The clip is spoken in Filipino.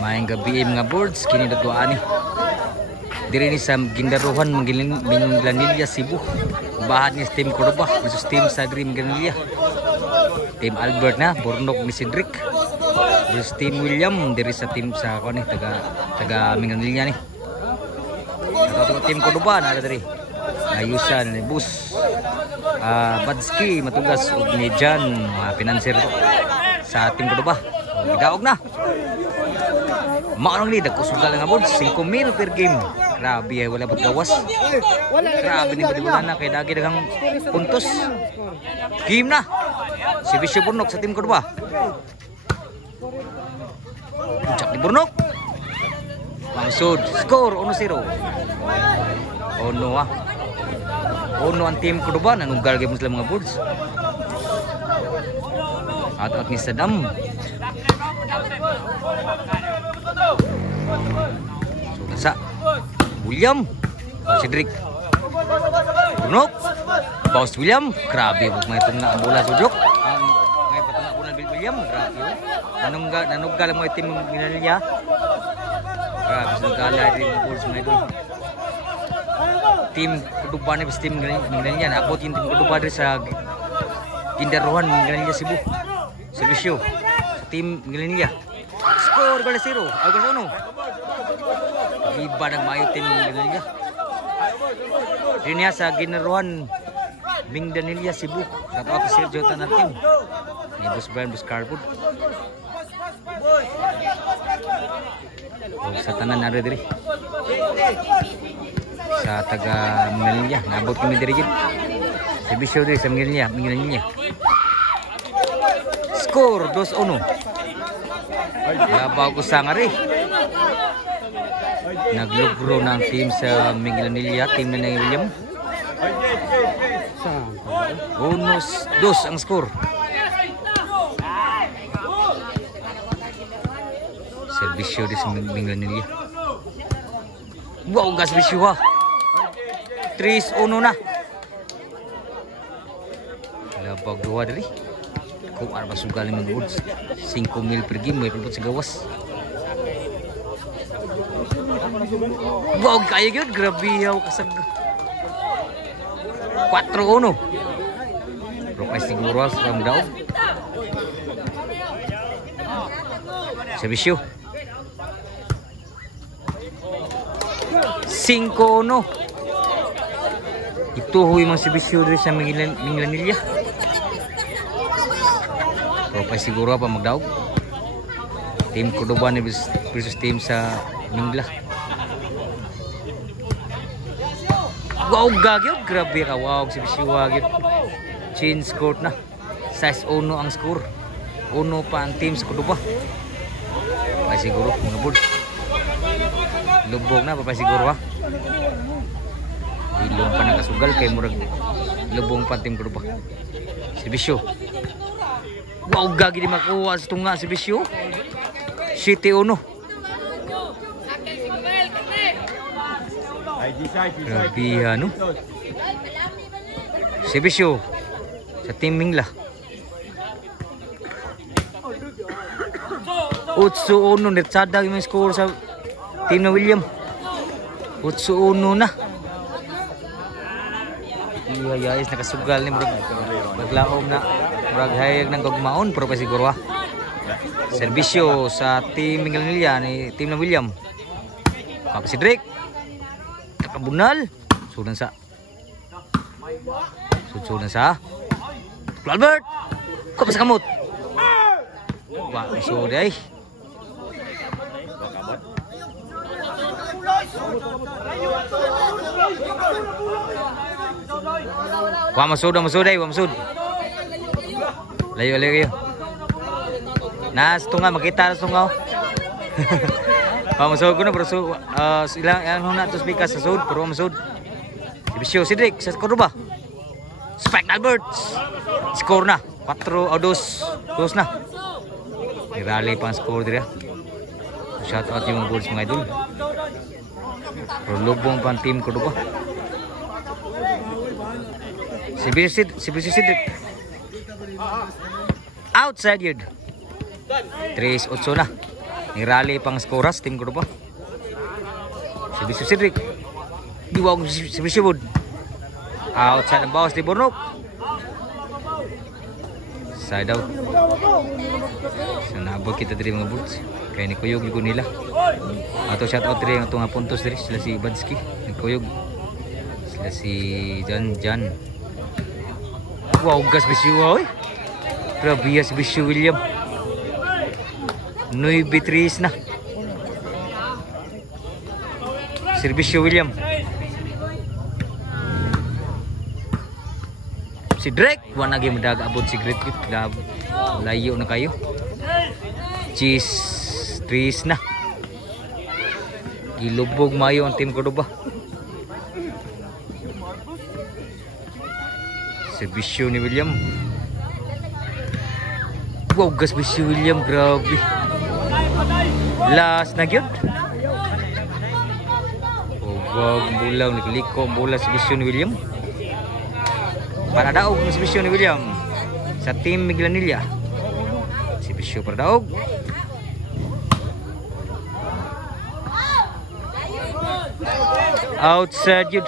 Maayong gabi mga boards, kinidatuan ni. Diri ni sa Gindaruhan, Minglanilla, Cebu. Bahan ni Team Cordoba versus Team Sadri Minglanilla. Team Albert na, Bornok ni Cedric. Versus Team William, diri sa team sa ni taga Minglanilla ni. Atau Team Cordoba na diri. Ayusan ni Bus. Badski matugas og ni Jan, pinanser sa Team Cordoba. Gidaog na. Maanong lead ako sugal nga board 5,000 per game. Grabe ay wala pag gawas. Grabe ni wala na kay dagi daghang puntos. Game na. Si Bisyo Burnok sa Team Cordoba. Puncak ni Burnok. Mangsud score 1-0. Ono Ono ang Team Cordoba nanugal game sila mga boards. At ni Saddam. Sa William, Cedric, Burnok, Baus William, grabe huwag may tunga ang bola sudrok. May patunga bola William, grabe nanunggal mo itim niya. Grabe sinugala din ang bola sa mga Team Cordoba na Team niya. Naabot yung Team Cordoba rin sa Gindaruhan, niya Cebu. Servisyo sa Team niya. Score 2-0. Agos ano? Iba ng mayo Team niya. Rinya sa Gindaruhan, Minglanilla, Cebu. Sa tawag si Sergio Tanatim. Ni Bus Brian Bus Carbon. Sa tanan na diri. Sa taga Minglanilla, nabot kami diri gid. Servisyo diri sa Minglanilla. Score 2-1. Bago sa nga rin. Naglugro ng team sa Minglanilla, team na ng William. 1-2 ang score. Servisyo di sa Minglanilla. Wow, gas bisyo ha. 3-1 na. Labag duwa dari. Kung ano masugal ng mga boards 5,000 per game may pulpot sa gawas. Wow, kaya yun, grabe yaw kasag 4-1. Pero kaya siguro sa daog Servisyo 5-1. Ito huy mga servisyo rin sa Minglanilla. Pero pa siguro pa magdaog. Team Cordoba versus team sa Mingla. Wow, gagyo. Grabe ka. Wow, si Bisiwagit. Change score na. 6-1 ang score. 1 pa ang team sa Cordoba. Pa siguro mga board. Lubog na pa siguro ha. Ilong pa nakasugal kay murag lubong pa team Cordoba. Si Bisyo. Wow, gagi di makuha sa tunga si Bisyo. 7-1. Grabe ano. Si Bisyo sa Team Mingla. 8-1. Nirtsada yung score sa team na William. 8-1 na. Iyayayos nakasugal ni maglaom na murag hayag ng gagmaon pero pa siguro ha. Servisyo sa Team Minglanilla ni Team na William. Papa Cedric kakabunal sudan sa Albert ko pa sa kamot wa suday wa masud layo kayo nas tunga makita sa tunga masud ko na pero ilang ano na tos bikas sa sud pero masud Bisyo Cedric sa Cordoba Spike Albert score na 4-2 na nirali pa ang score dira. Shout out yung mga boards mga idol pero lubong pa ang team Cordoba. Si Bisyo Cedric outside yun 3-8 na Nirally pang skoras Team Cordoba. Si Cedric. Diwang si Bishwood. Outside ang bawas ni Bornok. Side out. So naabot kita diri mga Bulls. Kaya ni Kuyog ligo nila. Ato shout out diri ang mga puntos diri sila si Badsky, ni Kuyog. Sila si Jan. Wow, gas Bishu oy. Grabe si Bishu William. 9-3 na. Servisyo William. Si Drake, wala lagi madag abot si Great Gift. Layo na kayo. Cheese 3 na. Gilubog mayo ang Team Cordoba. Servisyo ni William. Wow, gas si William, grabe. Last na gyud. Wow, bulang nagliko ang bola sa bisyo ni William. Para daog ng bisyo ni William sa Team Miglanilla. Si bisyo para daog. Outside yun.